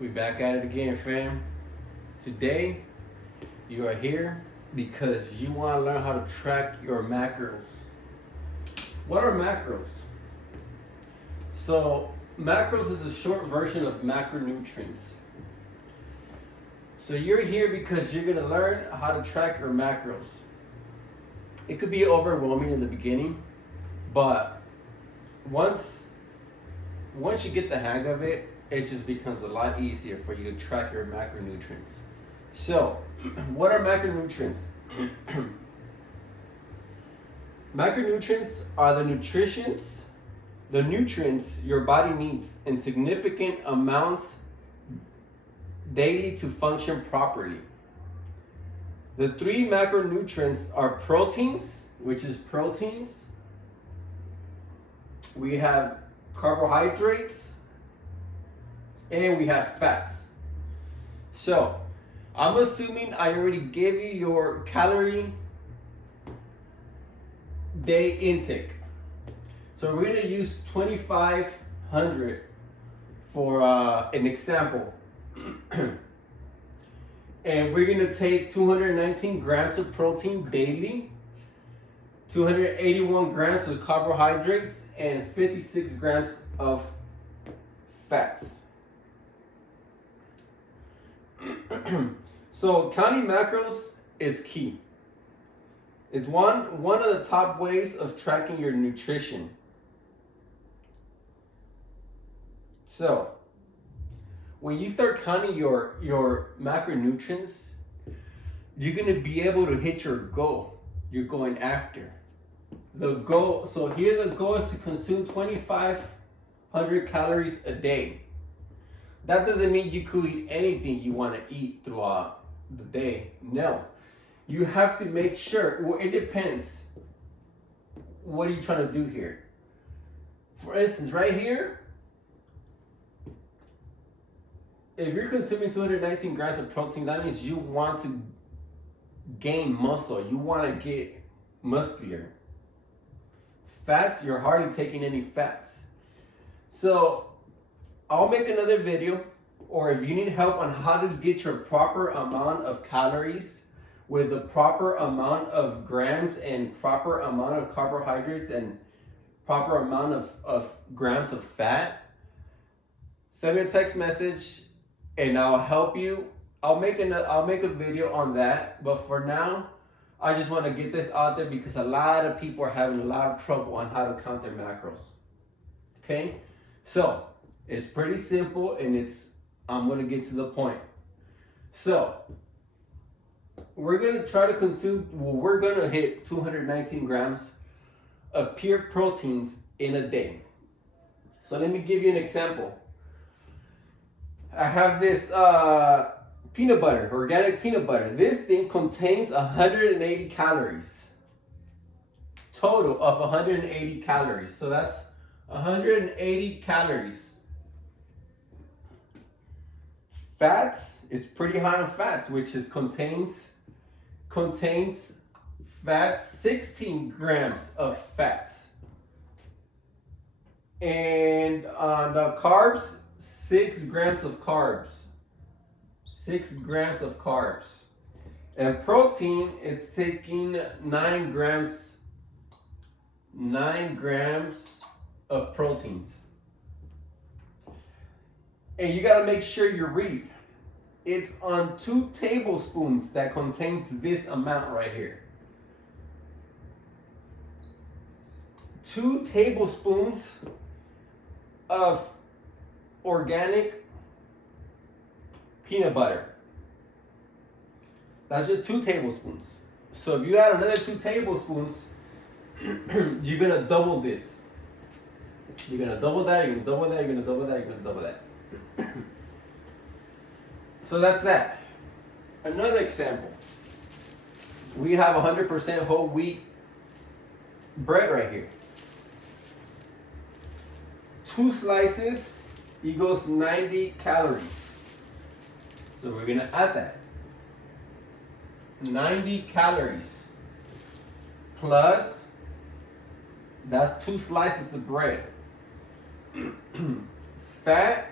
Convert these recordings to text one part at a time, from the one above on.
We back at it again, fam. Today, you are here because you want to learn how to track your macros. What are macros? So, macros is a short version of macronutrients. So you're here because you're gonna learn how to track your macros. It could be overwhelming in the beginning, but once you get the hang of it, it just becomes a lot easier for you to track your macronutrients. So, what are macronutrients? Macronutrients are the nutrients your body needs in significant amounts daily to function properly. The three macronutrients are proteins, which is proteins. We have carbohydrates, and we have fats. So, I'm assuming I already gave you your calorie day intake. So we're gonna use 2,500 for an example. And we're gonna take 219 grams of protein daily, 281 grams of carbohydrates, and 56 grams of fats. So counting macros is key. It's one of the top ways of tracking your nutrition. So when you start counting your macronutrients, you're gonna be able to hit your goal you're going after. The goal, so here the goal is to consume 2,500 calories a day. That doesn't mean you could eat anything you want to eat throughout the day. No. You have to make sure, well, it depends. What are you trying to do here? For instance, right here, if you're consuming 219 grams of protein, that means you want to gain muscle. You want to get muscular. Fats, you're hardly taking any fats. So, I'll make another video, or if you need help on how to get your proper amount of calories with the proper amount of grams and proper amount of carbohydrates and proper amount of grams of fat, send me a text message and I'll help you. I'll make a video on that, but for now, I just want to get this out there because a lot of people are having a lot of trouble on how to count their macros. Okay? So, it's pretty simple and I'm going to get to the point. So, we're going to try to we're going to hit 219 grams of pure proteins in a day. So let me give you an example. I have this peanut butter, organic peanut butter. This thing contains 180 calories. Total of 180 calories. So that's 180 calories. Fats is pretty high on fats, which contains fats, 16 grams of fats. And on the carbs, 6 grams of carbs. 6 grams of carbs. And protein, it's taking 9 grams of proteins. And you gotta make sure you read. It's on 2 tablespoons that contains this amount right here. 2 tablespoons of organic peanut butter. That's just 2 tablespoons. So if you add another 2 tablespoons, you're gonna double this. You're gonna double that, you're gonna double that, you're gonna double that, you're gonna double that. So that's that. Another example. We have 100% whole wheat bread right here. 2 slices equals 90 calories. So we're gonna add that. 90 calories plus, that's 2 slices of bread. Fat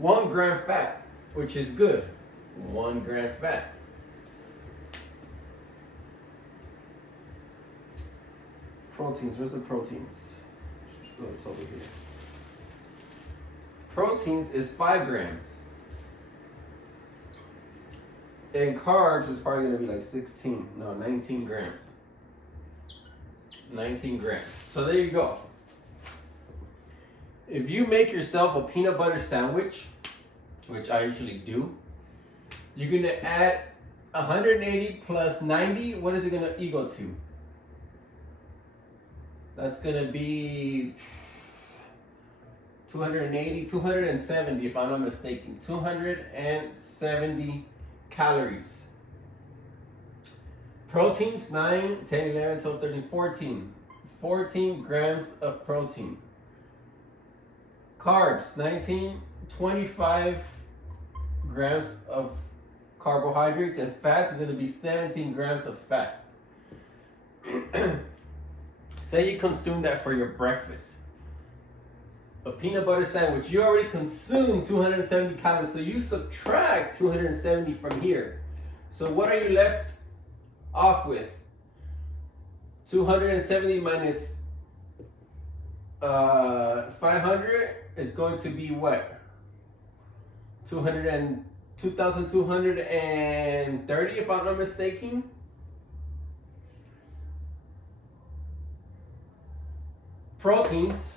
1 gram fat, which is good. 1 gram fat. Proteins, where's the proteins? Oh, it's over here. Proteins is 5 grams. And carbs is probably gonna be like 19 grams. 19 grams. So there you go. If you make yourself a peanut butter sandwich, which I usually do, you're gonna add 180 plus 90. What is it gonna equal to? That's gonna be 280, 270 if I'm not mistaken. 270 calories. Proteins, 9, 10, 11, 12, 13, 14. 14 grams of protein. Carbs, 19, 25 grams of carbohydrates, and fats is going to be 17 grams of fat. Say you consume that for your breakfast. A peanut butter sandwich, you already consumed 270 calories, so you subtract 270 from here. So what are you left off with? 270 minus 500, it's going to be what? 2,230 if I'm not mistaken. Proteins,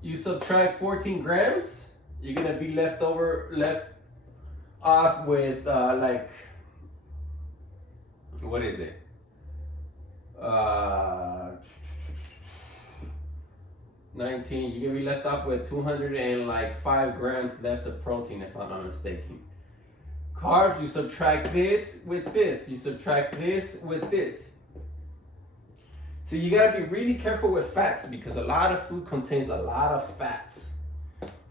you subtract 14 grams, you're gonna be left off with like, what is it? 19, you're gonna be left off with 205 grams left of protein if I'm not mistaken. Carbs, you subtract this with this, you subtract this with this. So you gotta be really careful with fats because a lot of food contains a lot of fats.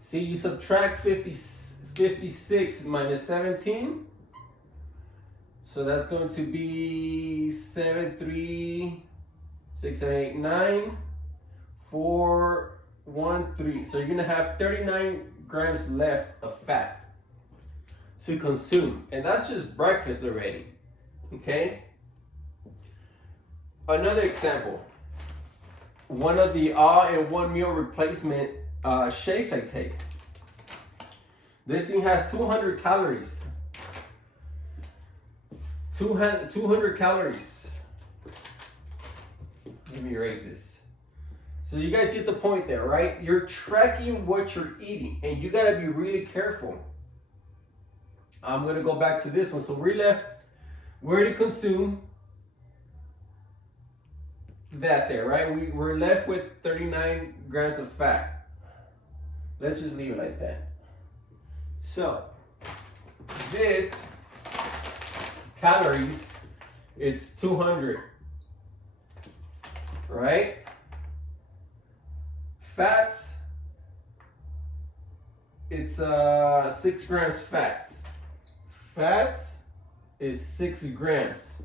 See, you subtract 56 minus 17. So that's going to be 7, 3, 6, 7, 8, 9, 4, 1, 3. So you're gonna have 39 grams left of fat to consume. And that's just breakfast already, okay? Another example, one of the all-in-one meal replacement shakes I take. This thing has 200 calories. 200 calories. Let me erase this. So you guys get the point there, right? You're tracking what you're eating, and you gotta be really careful. I'm gonna go back to this one. So we already consumed that there, right? We're left with 39 grams of fat. Let's just leave it like that. So this calories, it's 200, right? Fats, it's 6 grams fats. Fats is 6 grams.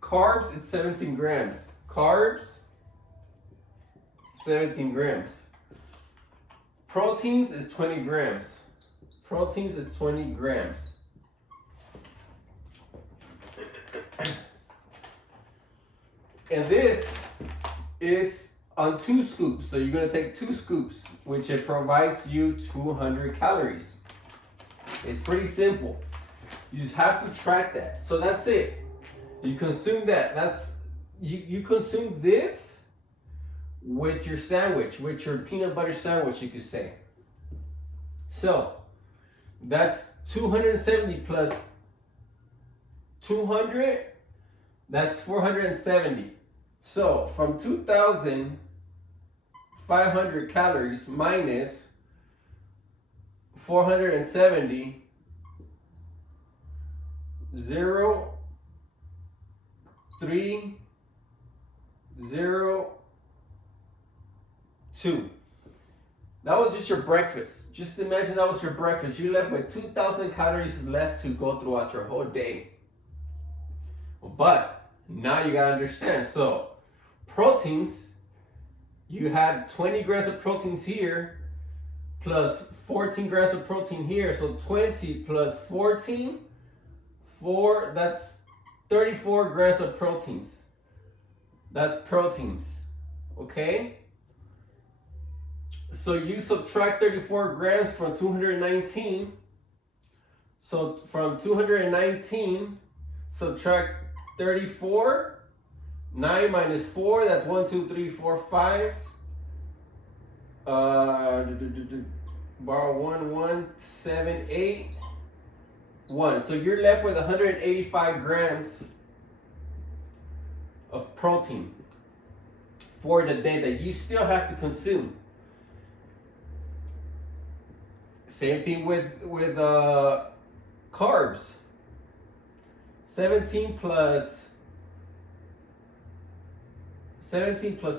Carbs, it's 17 grams. Carbs, 17 grams. Proteins is 20 grams. Proteins is 20 grams. And this is on 2 scoops. So you're gonna take 2 scoops, which it provides you 200 calories. It's pretty simple. You just have to track that. So that's it. You consume that. You consume this with your sandwich, with your peanut butter sandwich, you could say. So that's 270 plus 200, that's 470. So from 2,500 calories minus 470, 0, 3, 0, 2. That was just your breakfast. Just imagine that was your breakfast. You left with 2,000 calories left to go throughout your whole day. But now you gotta understand. So proteins, you had 20 grams of proteins here plus 14 grams of protein here. So 20 plus 14, that's 34 grams of proteins. That's proteins, okay? So you subtract 34 grams from 219. So from 219, subtract 34. 9 minus 4, that's 1, 2, 3, 4, 5. Borrow 1, 1, 7, 8, 1. So you're left with 185 grams of protein for the day that you still have to consume. Same thing with carbs. 17 plus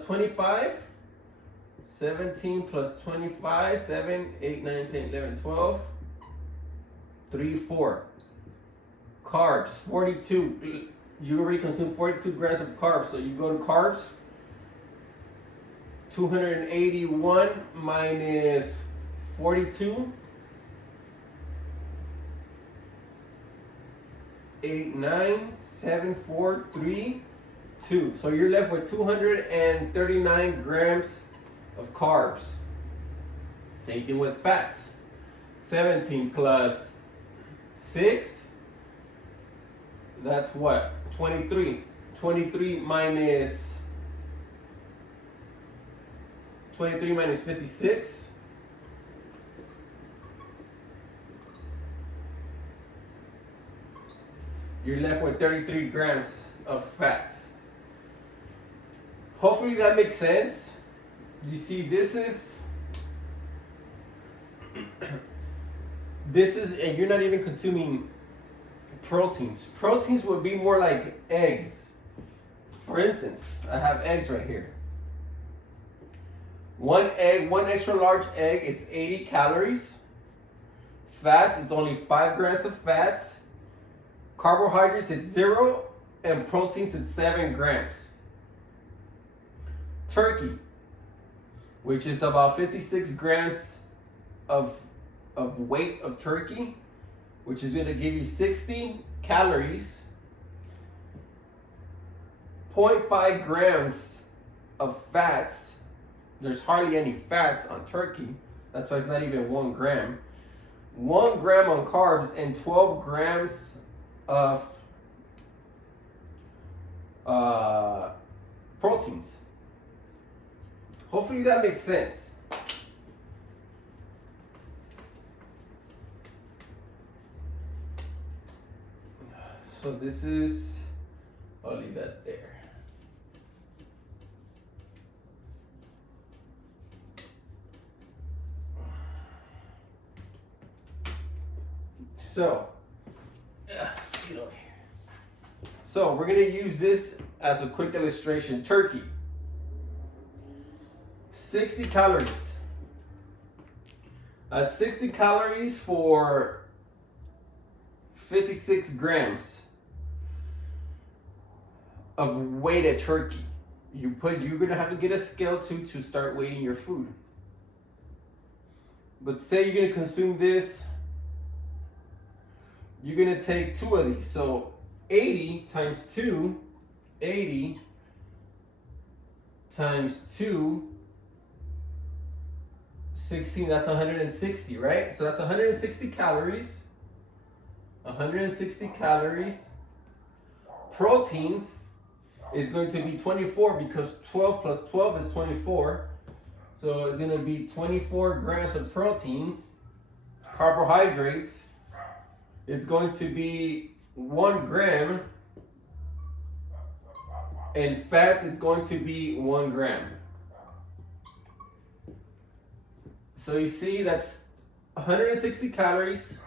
25. 17 plus 25, 7, 8, 9, 10, 11, 12. 3, 4. Carbs, 42. You already consumed 42 grams of carbs. So you go to carbs. 281 minus 42. 8, 9, 7, 4, 3, 2. So you're left with 239 grams of carbs. Same thing with fats. 17 plus 6, that's what? 23. 23 minus 56. You're left with 33 grams of fats. Hopefully that makes sense. You see, this is, and you're not even consuming proteins. Proteins would be more like eggs. For instance, I have eggs right here. One egg, one extra large egg, it's 80 calories. Fats, it's only 5 grams of fats. Carbohydrates, it's 0. And proteins, it's 7 grams. Turkey, which is about 56 grams of weight of turkey, which is going to give you 60 calories. 0.5 grams of fats. There's hardly any fats on turkey. That's why it's not even 1 gram. 1 gram on carbs and 12 grams of proteins. Hopefully that makes sense. So this is, I'll leave that there. So, we're going to use this as a quick illustration. Turkey, 60 calories. At 60 calories for 56 grams of weighted turkey. You're going to have to get a scale to start weighing your food. But say you're going to consume this, you're going to take 2 of these. So 80 times 2, 80 times 2, 16, that's 160, right? So that's 160 calories. 160 calories. Proteins is going to be 24 because 12 plus 12 is 24. So it's going to be 24 grams of proteins. Carbohydrates, it's going to be 1 gram. And fats, it's going to be 1 gram. So you see that's 160 calories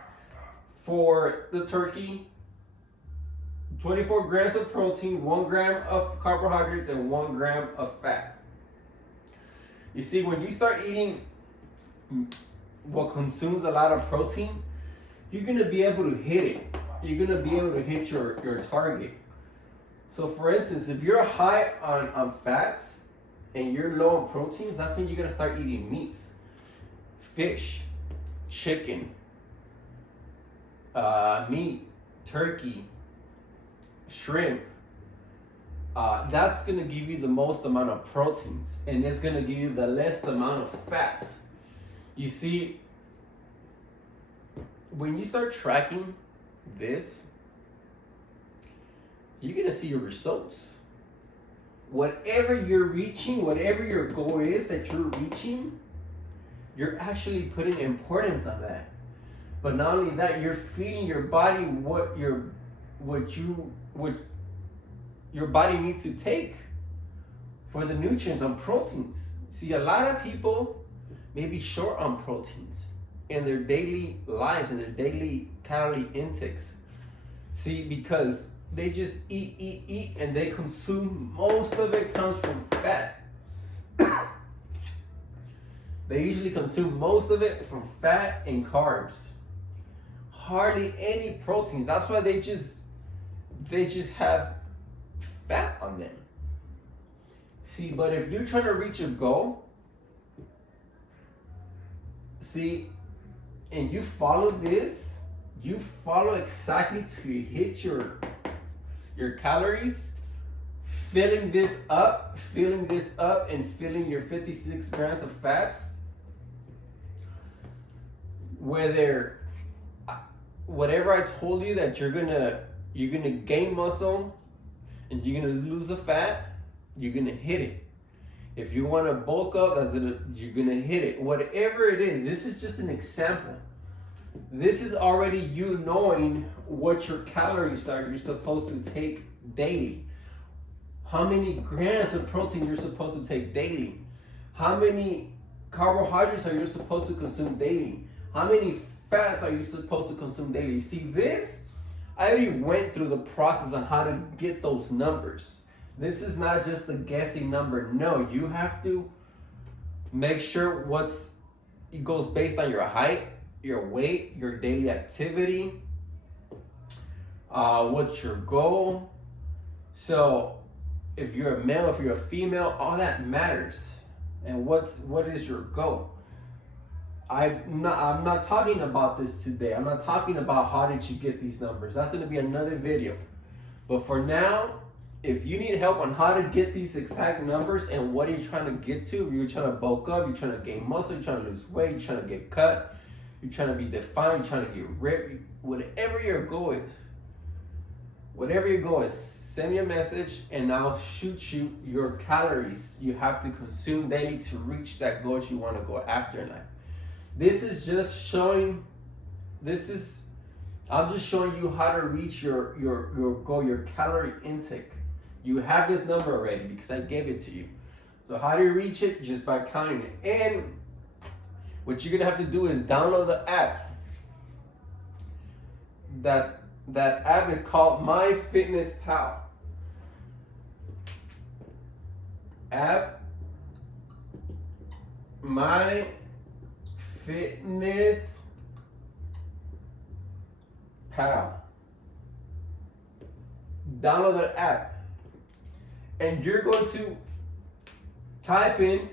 for the turkey, 24 grams of protein, 1 gram of carbohydrates, and 1 gram of fat. You see, when you start eating what consumes a lot of protein, you're going to be able to hit it. You're going to be able to hit your target. So for instance, if you're high on fats, and you're low on proteins, that's when you're gonna start eating meats, fish, chicken, meat, turkey, shrimp. That's gonna give you the most amount of proteins, and it's gonna give you the least amount of fats. You see, when you start tracking this, you're gonna see your results. Whatever you're reaching, whatever your goal is that you're reaching, you're actually putting importance on that. But not only that, you're feeding your body what your body needs to take for the nutrients and proteins. See, a lot of people may be short on proteins in their daily lives, in their daily calorie intakes. See, because they just eat, and they consume, most of it comes from fat. They usually consume most of it from fat and carbs. Hardly any proteins. That's why they just have fat on them. See, but if you're trying to reach a goal, see, and you follow this, you follow exactly to hit your calories, filling this up, and filling your 56 grams of fats, whatever I told you that you're gonna gain muscle and you're gonna lose the fat, you're gonna hit it. If you want to bulk up, you're gonna hit it. Whatever it is, this is just an example. This is already you knowing what your calories are you're supposed to take daily. How many grams of protein you're supposed to take daily. How many carbohydrates are you supposed to consume daily. How many fats are you supposed to consume daily? See, this, I already went through the process on how to get those numbers. This is not just a guessing number. No, you have to make sure it goes based on your height, your weight, your daily activity, what's your goal. So if you're a male, if you're a female, all that matters. And what is your goal? I'm not talking about this today. I'm not talking about how did you get these numbers. That's going to be another video. But for now, if you need help on how to get these exact numbers and what are you trying to get to, if you're trying to bulk up, you're trying to gain muscle, you're trying to lose weight, you're trying to get cut, you're trying to be defined, you're trying to get ripped, whatever your goal is, send me a message and I'll shoot you your calories you have to consume daily to reach that goal you want to go after in life. This is just showing, I'm just showing you how to reach your goal, your calorie intake. You have this number already because I gave it to you. So how do you reach it? Just by counting it. And what you're gonna have to do is download the app. That app is called MyFitnessPal. App MyFitnessPal. Download the app. And you're going to type in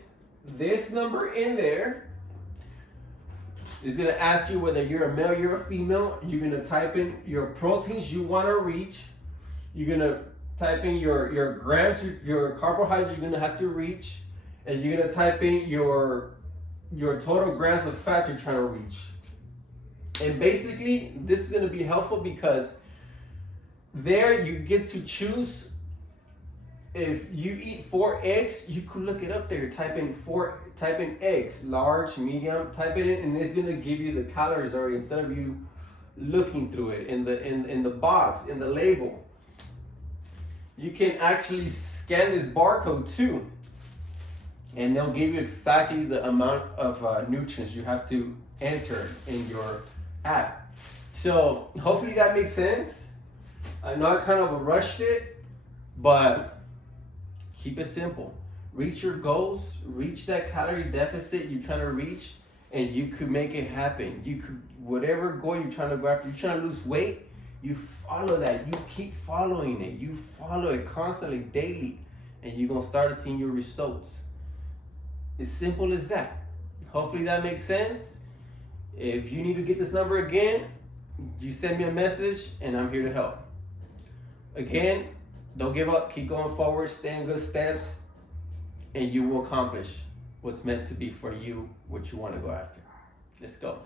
this number in there. It's going to ask you whether you're a male, you're a female. You're going to type in your proteins you want to reach. You're going to type in your grams, your carbohydrates you're going to have to reach. And you're going to type in your total grams of fat you're trying to reach. And basically, this is going to be helpful because there you get to choose. If you eat 4 eggs, you could look it up there. Type in eggs, large, medium, type it in, and it's gonna give you the calories already instead of you looking through it in the box, in the label. You can actually scan this barcode too, and they'll give you exactly the amount of nutrients you have to enter in your app. So hopefully that makes sense. I know I kind of rushed it, but keep it simple. Reach your goals, reach that calorie deficit you're trying to reach, and you could make it happen. You could, whatever goal you're trying to go after, you're trying to lose weight, you follow that. You keep following it. You follow it constantly, daily, and you're going to start seeing your results. It's simple as that. Hopefully that makes sense. If you need to get this number again, you send me a message and I'm here to help. Again, don't give up, keep going forward, stay in good steps, and you will accomplish what's meant to be for you, what you want to go after. Let's go.